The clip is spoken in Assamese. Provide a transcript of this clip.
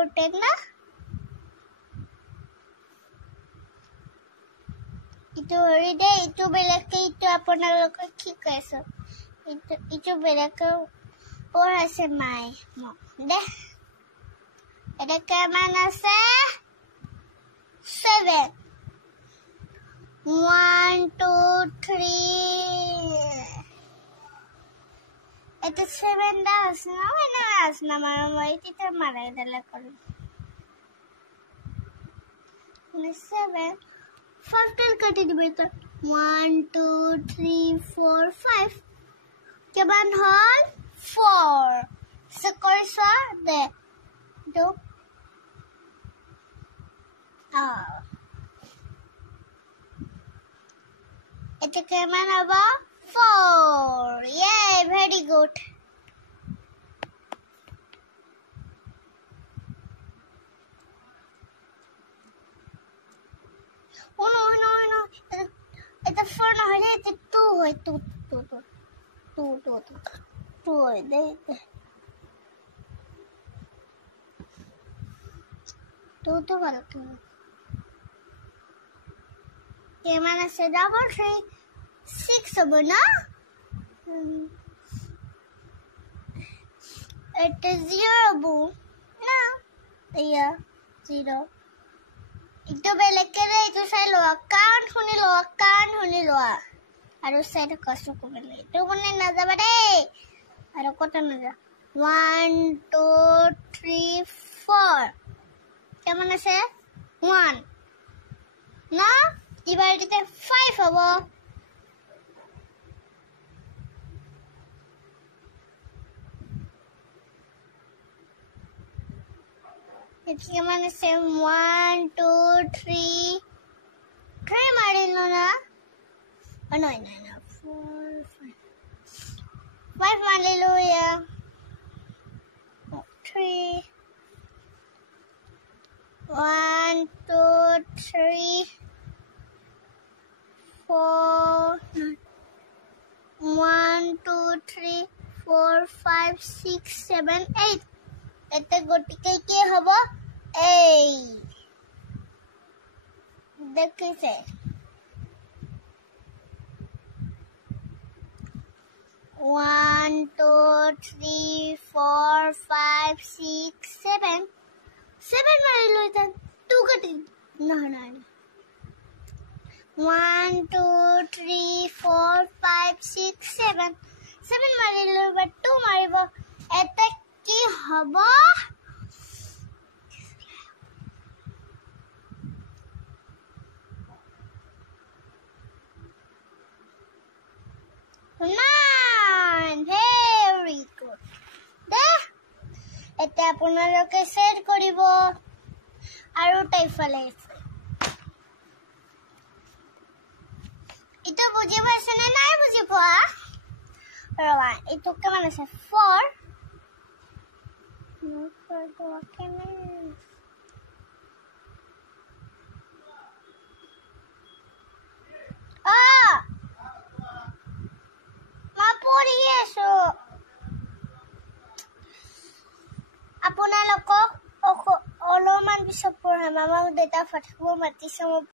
important na? Itu holiday, itu belaka itu আপোনালোকৰ কি কৈছো itu belaka or আছে মাই দে এটা কেমন আছে 7 1 2 3 এটা 7 da asna na asna marai tita marai dala koru 7 5 tel kati dibe to 1 2 3 4 5 keban hol 4 sekorsa de do এটা কেমন হবে 4 yay very good no এটা 4 না হলে এটা 2 হয় 2 হয় দে তো ভালো তো কেমন আছে ডাবল 3 6 হবে না এটা 0 হবো না ইয়া 0 itu belekere itu saya loakan huni loa harus saya kasih ke bele itu benar naza bade ada kota naza 1 2 3 4 kemana saya 1 na এবার এটাতে 5 হবে এটা কেমন আছে 1 2 3 মারিলো না no 4 5 মারিলো ya 3 1 2 3 4 1 2 3 4 5 6 7 8 এটা গটিকে কি হবে এই দেখিছে 1 2 3 4 5 6 7 মারিলো এটা 2 গটি না 1 2 3 4 5 6 7 মারিলো এবার 2 মারিব এটা কি হবে very good দে এটা আপোনালোকে শেয়াৰ কৰিব আৰু টাইফালে এটা বুজি পাইছে নে নাই বুজি পোৱা ৰবা এইটো কেমন আছে 4 no for কেমন আপোনালোকক অলমান পিছত পঢ়াম আমাক ডেটা ফাটিব মাতিছে